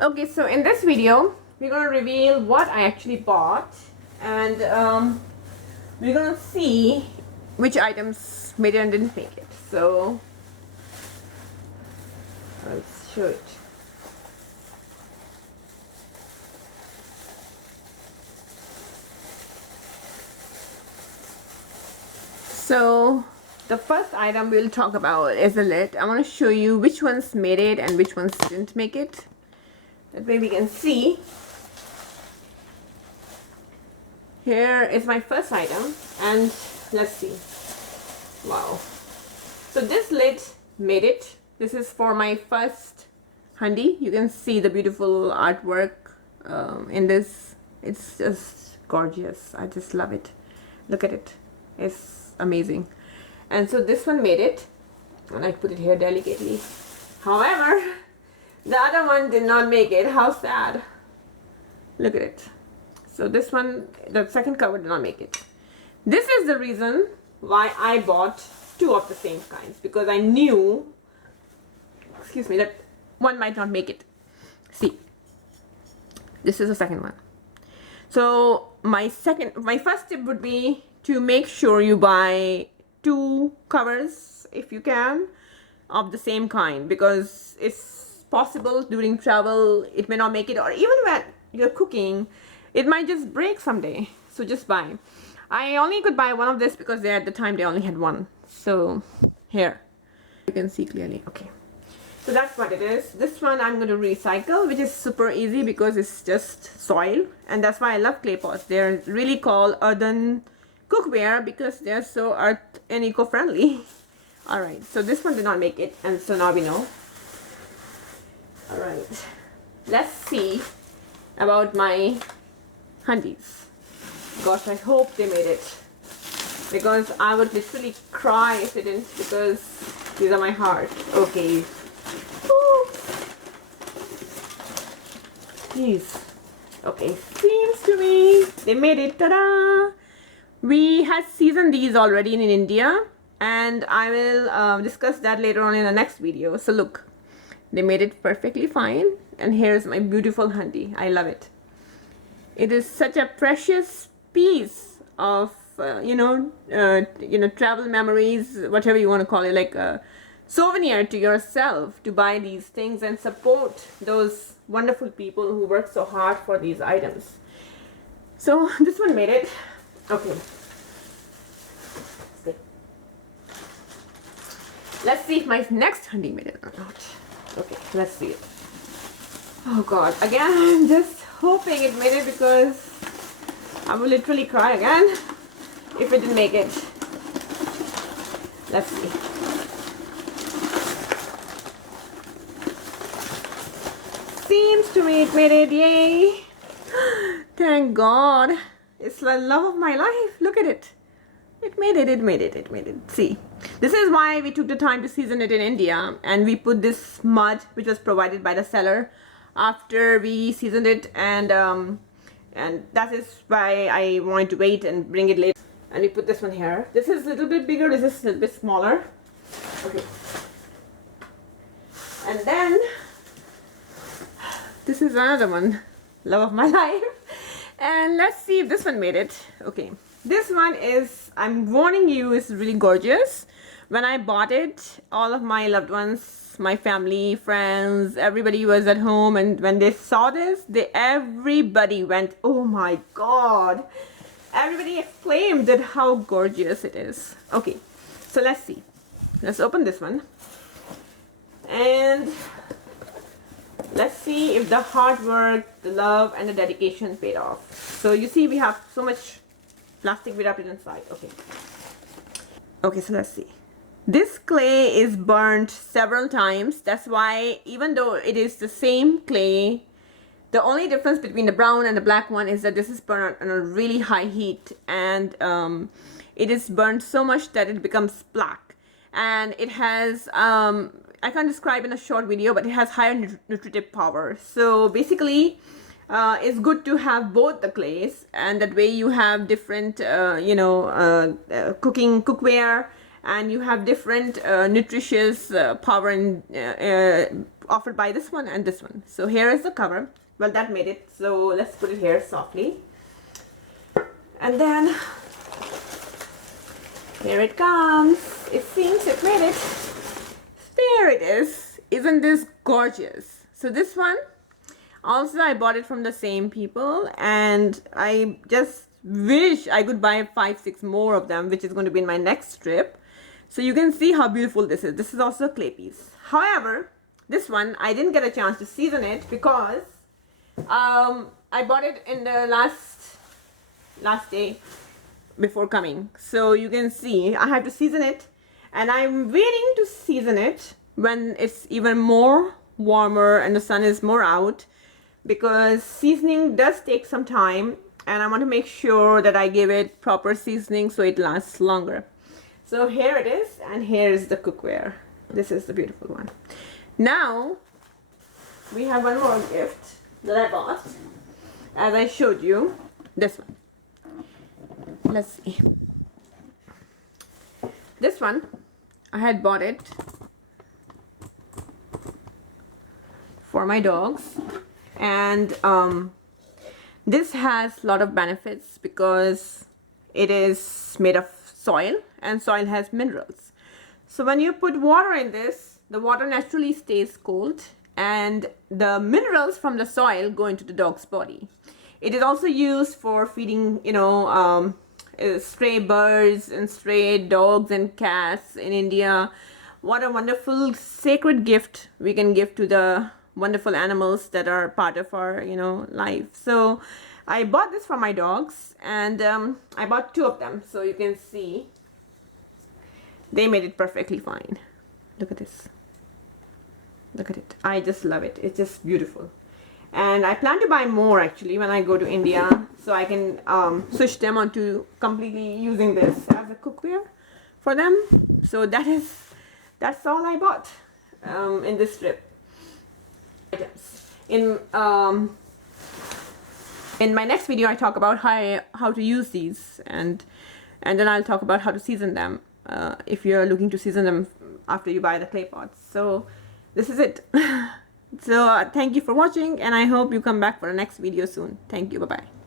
Okay, so in this video, we're going to reveal what I actually bought, and we're going to see which items made it and didn't make it. So, let's show it. So, the first item we'll talk about is the lid. I want to show you which ones made it and which ones didn't make it. That way we can see. Here is my first item, and let's see. Wow. So this lid made it. This is for my first handi. You can see the beautiful artwork in this. It's just gorgeous. I just love it. Look at it. It's amazing. And so this one made it, and I put it here delicately. However, the other one did not make it. How sad. Look at it. So this one, the second cover, did not make it. This is the reason why I bought two of the same kinds, because I knew, excuse me, that one might not make it. See, this is the second one. So my first tip would be to make sure you buy two covers if you can of the same kind, because it's possible during travel it may not make it, or even when you're cooking it might just break someday. So just buy. I only could buy one of this because at the time they only had one. So here you can see clearly. Okay, so that's what it is. This one I'm going to recycle, which is super easy because it's just soil, and that's why I love clay pots. They're really called earthen cookware because they're so earth and eco-friendly. All right, so this one did not make it, and so now we know. All right, let's see about my handis. Gosh, I hope they made it, because I would literally cry if they didn't, because these are my heart. Okay. Woo. Please. Okay, seems to me they made it. Ta-da! We had seasoned these already in India, and I will discuss that later on in the next video. So look, they made it perfectly fine, and here's my beautiful handi. I love it. It is such a precious piece of travel memories, whatever you want to call it, like a souvenir to yourself, to buy these things and support those wonderful people who work so hard for these items. So this one made it. Okay. Let's see if my next handi made it or not. Okay, let's see it. Oh God, again, I'm just hoping it made it, because I will literally cry again if it didn't make it. Let's see. Seems to me it made it. Yay! Thank God. It's the love of my life. Look at it. It made it, it made it, it made it. See, this is why we took the time to season it in India, and we put this mud which was provided by the seller after we seasoned it, and that is why I wanted to wait and bring it later. And we put this one here. This is a little bit bigger, this is a little bit smaller. Okay. And then this is another one, love of my life. And let's see if this one made it. Okay, this one is, I'm warning you, is really gorgeous. When I bought it, all of my loved ones, my family, friends, everybody was at home, and when they saw this, everybody went, oh my God. Everybody exclaimed at how gorgeous it is. Okay, so let's see. Let's open this one, and let's see if the hard work, the love, and the dedication paid off. So you see, we have so much plastic we wrapped it inside. Okay. Okay, so let's see. This clay is burnt several times. That's why, even though it is the same clay, the only difference between the brown and the black one is that this is burnt on a really high heat, and it is burnt so much that it becomes black. And it has, I can't describe in a short video, but it has higher nutritive power. So basically, it's good to have both the clays, and that way you have different, cookware, and you have different nutritious power and offered by this one and this one. So here is the cover. Well, that made it. So let's put it here softly. And then here it comes. It seems it made it. There it is. Isn't this gorgeous? So this one, also I bought it from the same people, and I just wish I could buy 5-6 more of them, which is going to be in my next trip. So you can see how beautiful this is. This is also a clay piece. However, this one I didn't get a chance to season it because I bought it in the last day before coming. So you can see I have to season it, and I'm waiting to season it when it's even more warmer and the sun is more out, because seasoning does take some time, and I want to make sure that I give it proper seasoning so it lasts longer. So here it is, and here is the cookware. This is the beautiful one. Now we have one more gift that I bought, as I showed you. This one. Let's see. This one, I had bought it for my dogs, and this has a lot of benefits because it is made of soil, and soil has minerals. So when you put water in this, the water naturally stays cold, and the minerals from the soil go into the dog's body. It is also used for feeding, stray birds and stray dogs and cats in India. What a wonderful sacred gift we can give to the wonderful animals that are part of our life. So I bought this for my dogs, and I bought 2 of them, so you can see they made it perfectly fine. Look at this. Look at it. I just love it. It's just beautiful. And I plan to buy more actually when I go to India, so I can switch them onto completely using this as a cookware for them. So that's all I bought in this trip. Items. In my next video, I talk about how to use these, and then I'll talk about how to season them if you're looking to season them after you buy the clay pots. So this is it. So thank you for watching, and I hope you come back for the next video soon. Thank you. Bye bye.